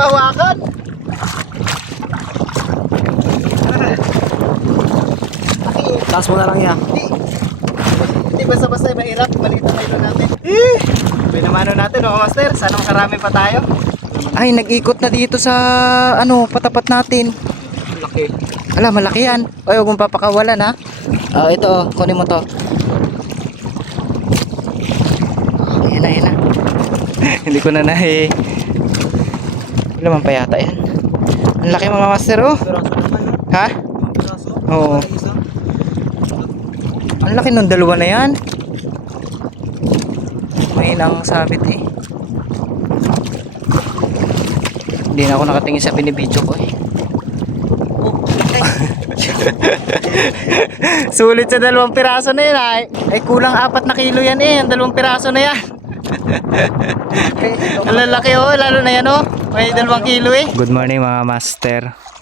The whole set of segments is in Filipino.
mahawakan. Taas mo na lang yan. Hindi basta-basta mahirap. Maliit ang ilo natin. Pinamano natin mga master. Sana makarami pa tayo. Ay, nag-ikot na dito sa ano, patapat natin. Laki. Ala, malaki yan. Ay, huwag mong papakawalan ha. Ito, kunin mo to. Ayan na, ayan na. Hindi ko na laman pa yata yan. Ang laki mga master oh. Ha? Oo. Ang laki nung dalawa na yan. May nang sabit eh. Hindi na ako nakatingin sa binibidyo ko eh. Sulit sa 2 piraso na yan ay kulang 4 na kilo yan eh. Ang 2 piraso na yan. Ang lalaki oh, lalo na yan oh. May 2 kilo eh. Good morning mga master.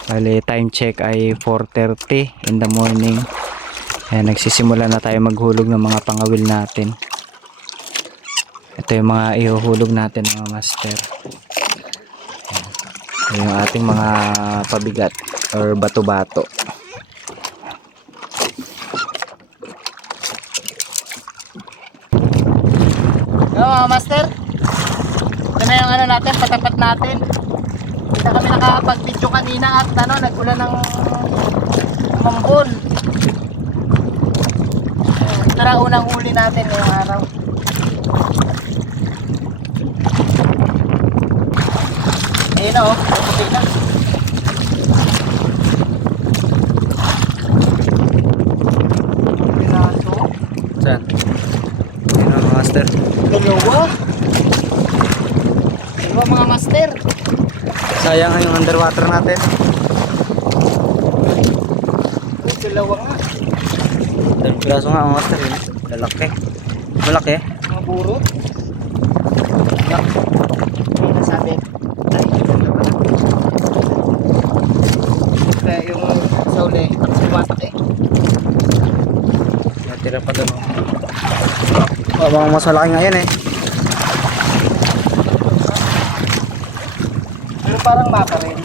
Bali, time check ay 4:30 in the morning. Ayan, nagsisimula na tayo maghulog ng mga pangawil natin. Ito yung mga ihuhulog natin mga master. Ito yung ating mga pabigat or bato-bato. Mga master. Ito na yung ano natin, patapat natin. Hindi na kami nakakapag-video kanina at ano, nag-ulan ng mambon. Ito na unang huli natin ngayong araw. Ayun na oh, okay na. Pinaso. Saan? Ayun mga master. Dalawa mga master. Sayang yung underwater natin. Dalawa nga. 2 piraso nga mga master yun. Lalaki. Malaki. Mga burot. May nasabi. Ay, dalawa na. Kaya yung sa uli, sumatak eh. Natira pa doon. Mga mas malaki nga yan eh. Pero parang maka rin.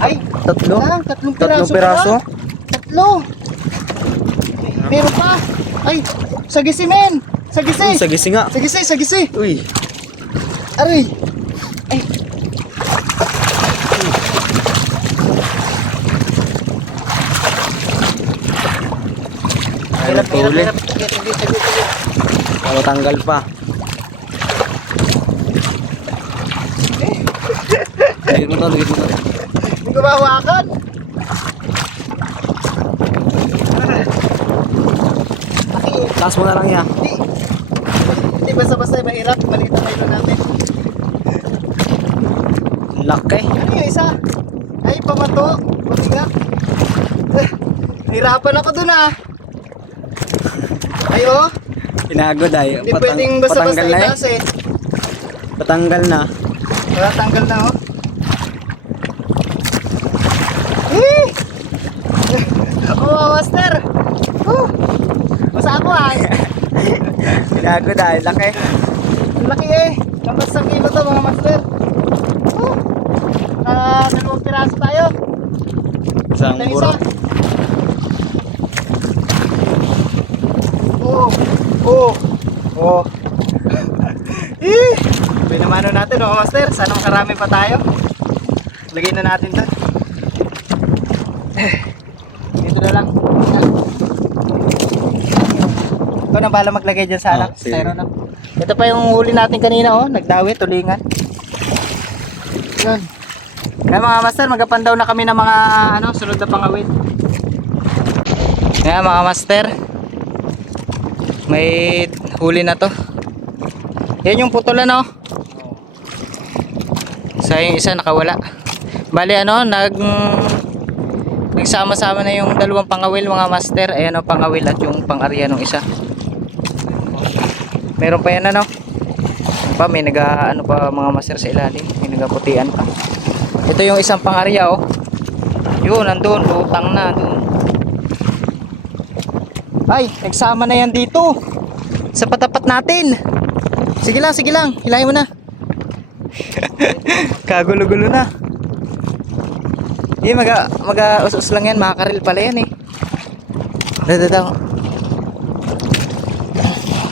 Ay, 3? lang, 3 piraso. 3 piraso? Tatlo. Meron pa. Ay, sagisi men. Sagisi. Sagisi nga. Sagisi, sagisi. Uy. Aray. Ay. Hirap, hirap, hirap. Sagit. Tanggal pa. Dikit mo to, dikit mo to. Hindi ko mahawakan. Taas mo na lang yan. Hindi basta-basta mahirap. Maliit ang ilo natin. Laki. Ano yung isa? Ay, pamato. Mabigat. Hirapan ako dun ah. Ay oh. Pinagod ay. Hindi pwedeng basta-basta patanggal na itaas eh. Patanggal na. Wala tanggal na oh. Eh! Oh, master. Basta ako ah. Pinagod ay. Laki. Ang laki eh. Lampas sa kilo to mga master. 2 piraso tayo. Isang Ito yung burot. isa. Oh. Oh. Eh! Pinamano natin mga master. Sana makarami pa tayo. Lagay na natin to. Dito na lang. Ikaw na bala maglagay dyan sa anak. sige. Na. Ito pa yung huli natin kanina oh. Nagdawi, tulingan. Yan. Kaya mga master, magapandaw na kami ng mga sunod na pangawin. Kaya mga master, may huli na to. Yan yung putulan oh. Sa yung isa nakawala. Bali nagsama-sama na yung 2 pangawil mga master. Ayan o, pangawil at yung pang-arya ng isa. Meron pa yan pa, may pa mga master sa ilalim. May nagaputian pa. Ito yung isang pang-arya oh. Yun, nandun, lutang na dun. Ay, nagsama na yan dito. Sa patapat natin. Sige lang, hilahin mo na. Kagulo-gulo na. Hindi, mag-us-us lang yan. Makakaril pala yan eh. Daw.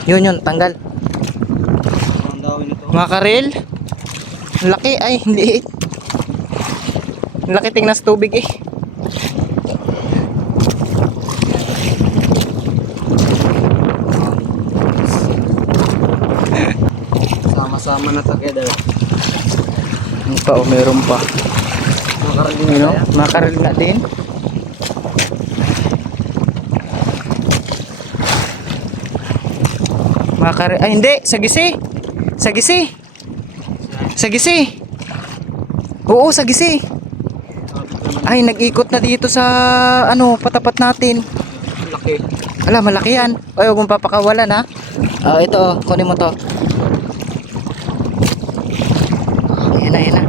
Yun, tanggal. Makakaril. Laki, ay, hindi. Laki tingnan sa tubig eh. Sama-sama na together. Ano pa, meron pa. Makakaril You know, makaril na din. Makaril, ay hindi, sagisi. Sagisi. Oo, sagisi. Ay, nag-ikot na dito sa ano, patapat natin. Laki. Ala, malaki yan. Ay, huwag mong papakawalan ha. Ito, kunin mo to. Ayan na.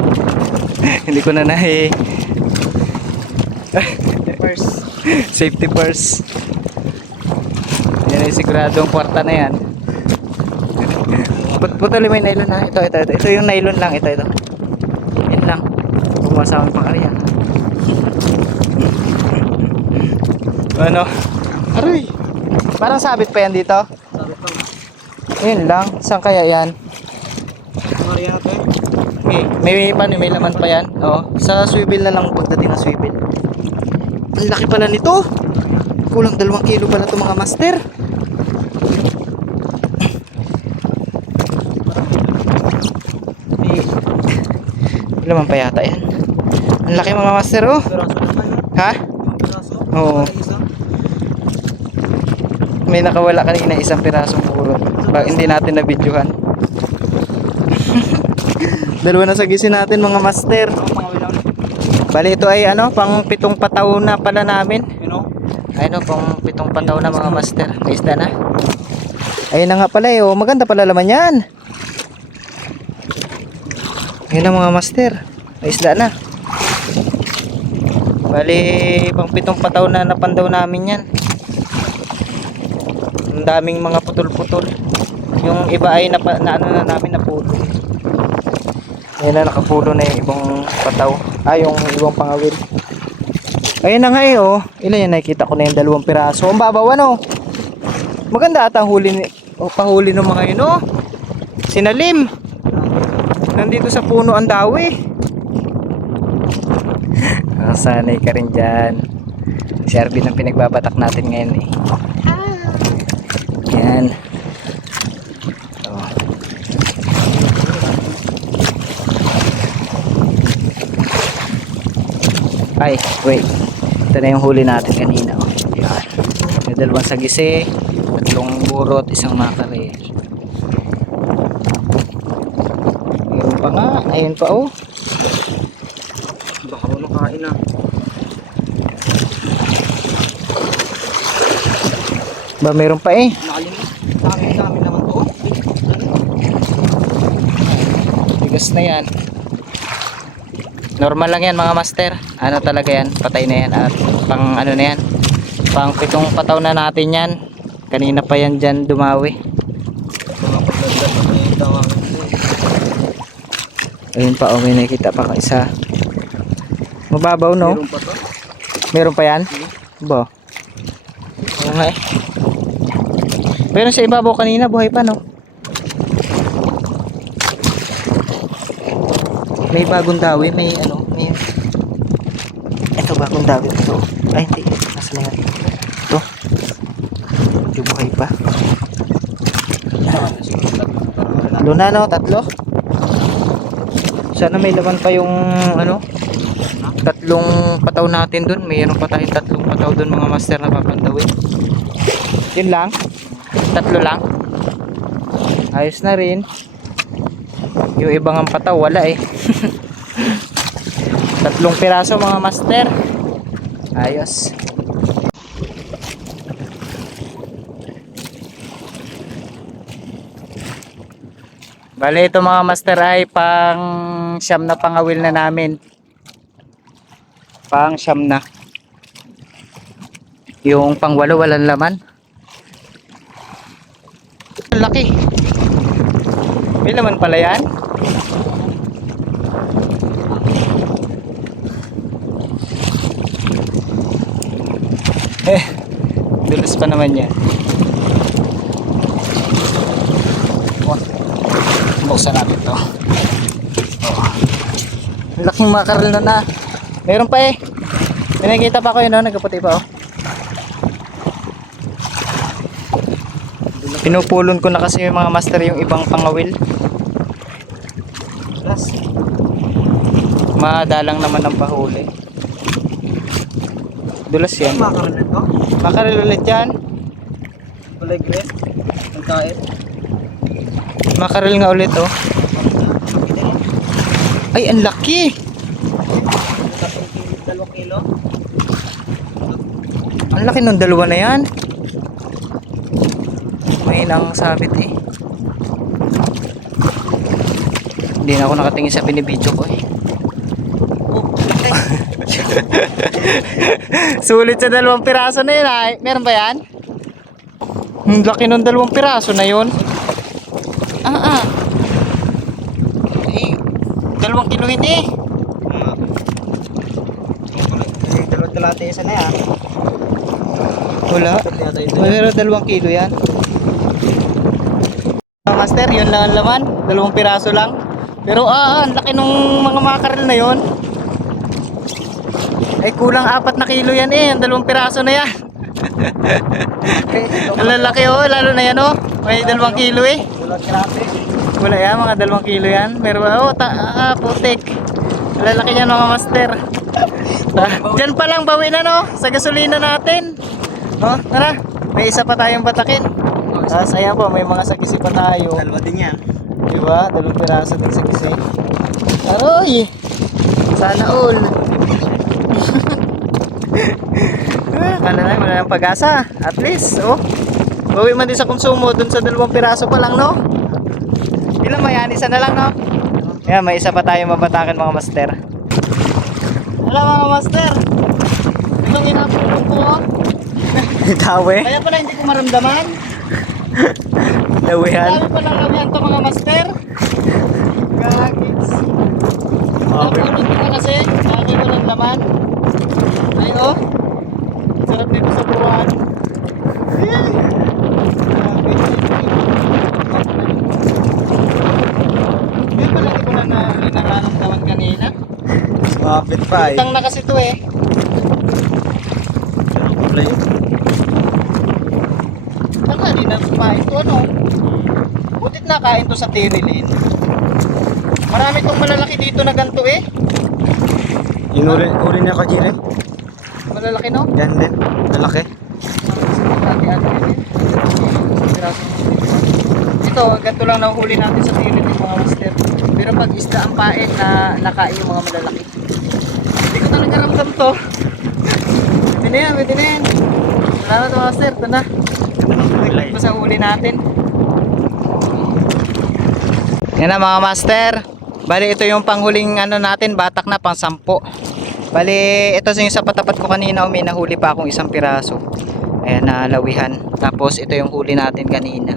Hindi ko na First. Safety first. Yan ay siguradong kwarta na yan. Putuli mo yung nylon ha. Ito yung nylon lang. Ito. Yan lang. Pumasama pang area. Ano? Aray! Parang sabit pa yan dito. Sabi ko. Yun lang. Saan kaya yan? Maria natin. May laman pa yan. Oo. Sa swivel na lang pagdating ng swivel. Ang laki pala nito. Kulang 2 kilo pala ito mga master. May laman pa yata yan. Ang laki mga master oh. Piraso naman yun. Ha? Piraso. Oo. Isa. May nakawala kanina isang pirasong puro. Hindi natin na-videohan. Dalawa na sagisin natin mga master. Bali ito ay ano, pang 7 pataw na pala namin. Ayun pang 7 pataw na mga master. May isda na. Ayun na nga pala eh. Oh, maganda pala laman yan. Ayun na mga master. May isda na. Bali pang 7 pataw na napandaw namin yan. Ang daming mga putol-putol. Yung iba ay na ano na namin na pulo. Ayun na, nakapulo na yung ibang pataw. Yung ibang pangawil. Ayun na nga eh oh. Ilan yan, nakikita ko na yung 2 piraso. Ang babaw ano. Maganda ata huli pahuli ng mga yun oh. Sinalim. Nandito sa puno ang dawi. Sanay ka rin dyan. Si Arvin ang pinagbabatak natin ngayon eh. Yan. Ay, wait. Ito na yung huli natin kanina. Oh. Yan. May 2 sagisi, 3 burot, 1 makare. Ayun pa nga. Ayun pa oh. Baka mo nakain na. Ba, meron pa eh. Dami naman to. Bigas na yan. Normal lang yan mga master. Ano talaga yan, patay na yan. At pang ano na yan, pang 7 pataw na natin yan. Kanina pa yan dyan dumawi. Ayun pa oh, may nakita pa kang isa. Mababaw no? Meron pa to. Meron pa yan? Bo. Oo nga eh. Pero sa ibabaw kanina buhay pa no? May bagong dawi, may ano, may ito bagong dawi ito. Ay hindi, nasa na yan? Ito. Hindi buhay pa. Luna no, 3. Sana may laman pa yung ano, 3 pataw natin dun. Mayroon pa tayong 3 pataw dun mga master na papandawin. Yun lang. 3 lang. Ayos na rin. Yung ibang ang pataw wala eh. 3 piraso mga master. Ayos. Bale ito mga master ay pang 9 na pangawil na namin. Pang 9 na. Yung pang 8 walang laman. Laki. May laman pala yan. Eh, dulos pa naman yan. Buksan natin to. Oh. Laking makarel na. Meron pa eh. May nakita pa ko yun, no? Nagkaputi pa oh. Pinupulon ko na kasi yung mga master yung ibang pangawil. Madalang naman ang pahuli. Dulas yan. Makarel ito. Makarel ulit yan. Kulay green. Nagkain. Makarel nga ulit oh. Ay, ang laki. 2 kilo. Ang laki nung dalawa na yan. May nang sabit eh. Hindi na ako nakatingin sa binibidyo ko eh. Sulit sa 2 piraso na yun ay. Meron ba yan? Ang laki nung 2 piraso na yun. Eh, 2 kilo hindi. Dalawang talate isa na yan. Wala. Pero 2 kilo yan. Master, yun lang ang laman. 2 piraso lang. Pero ang laki nung mga makarel na yun. Ay kulang 4 na kilo yan eh. Ang 2 piraso na yan. Ang lalaki oh. Lalo na yan oh. May 2 kilo eh. Dalawang kirate. Wala yan. Mga 2 kilo yan. Pero putik. Ang lalaki yan mga master. Diyan pa lang bawi na no. Sa gasolina natin. Oh, tara. May isa pa tayong batakin. Tapos ayan po, may mga sagisi pa tayo. Dalawa din yan. Diba? 2 piraso din sagisi. Aroy! Sana all. Kala na, wala nang pag-asa. At least, oh. Bawi man din sa konsumo dun sa 2 piraso pa lang, no? Ilan mo yan? Isa na lang, no? Ayan, may isa pa tayo mabatakan mga master. Wala mga master. Ibang inapulong ko, oh. Tawe? Kaya pala hindi ko maramdaman. Lawihan. Sabi pa lang lawihan to mga master. Gagits. Napulot ko na kasi. Lagi mo lang laman. Ay oh. Sarap dito sa buwan. May pala di ko na nararamdaman kanina. Mapit pa eh. Utang na kasi to eh. Kulay. Baka di na kumain to ano. Butit na kain to sa tirilin. Marami tong malalaki dito na ganito eh. Uli niya ka, Jire. Malalaki no? Yan din. Malaki. Ito, ganito lang nahuhuli natin sa tirilin mga master. Pero pag isda ang pain na nakain yung mga malalaki. Hindi ko talaga ramdam to. Pwede na yan. Salamat mga master, ito na. Naglag pa sa huli natin. Yan na mga master. Bali ito yung panghuling ano natin, batak na pang 10. Bali ito yung sa patapat ko kanina, may nahuli pa akong 1 piraso. Ayan, nalawihan. Tapos ito yung huli natin kanina.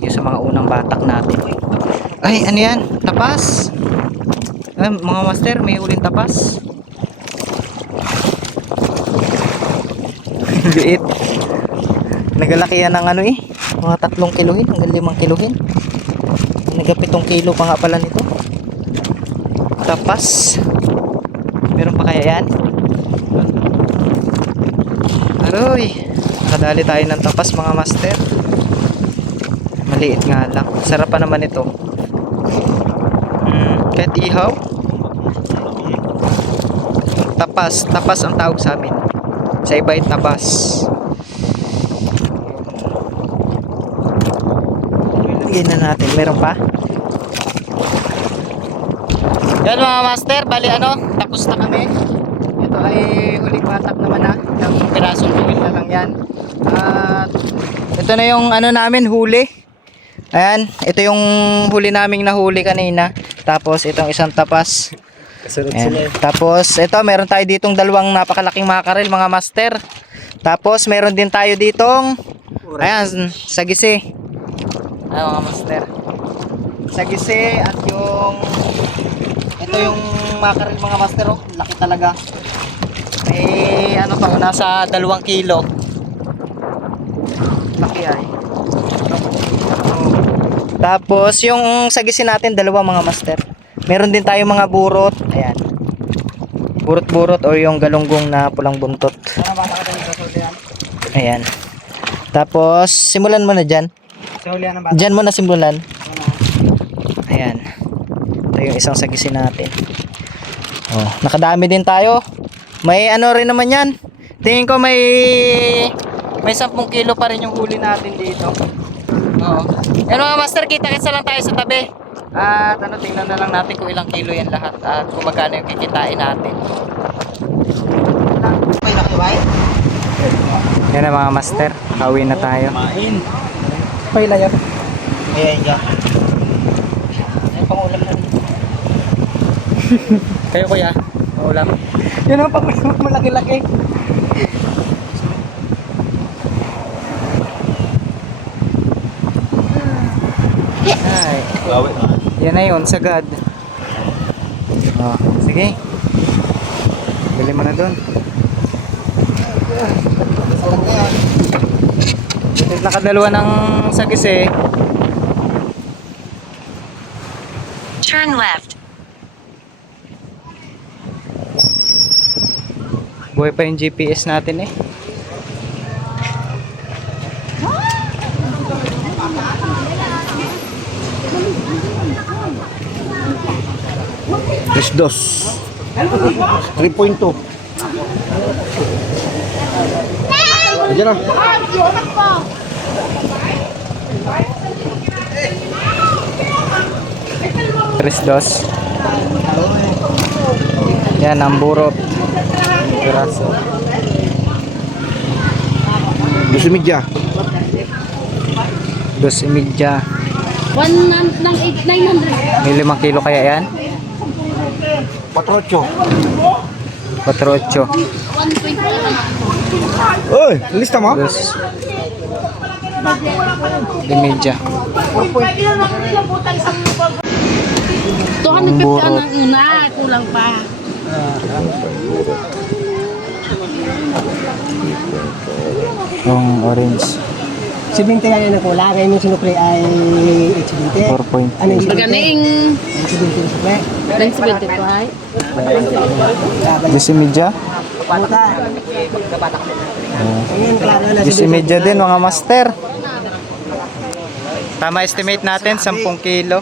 Yung sa mga unang batak natin. Ay, ano yan? Tapas. Ay, mga master, may huling tapas. Liit. Nagalaki yan ng ano eh. Mga 3 kilohin hanggang 5 kilohin. Nagapitong kilo pa nga pala nito. Tapas. Meron pa kaya yan? Aroy. Nakadali tayo ng tapas mga master. Maliit nga lang. Sarap pa naman ito. Kahit ihaw. Tapas. Tapas ang tawag sa amin. Sa iba ay tabas. Lagyan na natin. Meron pa? Yan mga master. Bali ano, tapos na kami. Ito ay huling batak naman ha. Yung pirasong huwil na lang yan. At ito na yung ano namin, huli. Ayan. Ito yung huli naming nahuli kanina. Tapos itong isang tapas. Ayan. Tapos ito meron tayo ditong 2 napakalaking makarel mga master. Tapos meron din tayo ditong ayan, sagisi. Ayan mga master. Sagisi at yung ito yung makarel mga master, oh. Laki talaga. Eh, ano to, nasa 2 kilo. Laki ay. Tapos, yung sagisin natin, 2 mga master. Meron din tayo mga burot. Ayan. Burot-burot o yung galunggong na pulang buntot. Ayan. Tapos, simulan mo na dyan. Dyan mo na simulan. Ayan. Ito yung isang sagisin natin. Oh, nakadami din tayo. May ano rin naman yan. Tingin ko may 10 kilo pa rin yung huli natin dito. Oo. Yan mga master, kita-kitsa lang tayo sa tabi. At ano, tingnan na lang natin kung ilang kilo yan lahat at kung magkano yung kikitain natin. Yan na mga master, kawi na tayo. Pahila yan. Ayan yan. Ay, pangulam na. Kayo kuya, ulam. Yan ang pangulam, malaki-laki. Ay. Yan na yun, sagad. Oh, sige. Bili mo na doon. Nakadalawa ng sagis eh. Turn left. Buhay pa yung GPS natin eh. Tres dos. 3.2. Ayan na. Tres dos. Yan ang burot. Piraso. 2.5. 2.5. 900. May 5 kilo kaya yan? 4.8. 4.8. 120. Oy, lista mo? 2.5. 250 ang una, kulang pa. Yung orange. 70 nga yan ang kulang. Ngayon yung sinukli ay 70. 4.5. Ano yung Maganing. 70 yung sukli? 970 to ay. 2.5. Puta. Ngayon, klaro na. 2.5 din mga master. Tama estimate natin 10 kilo.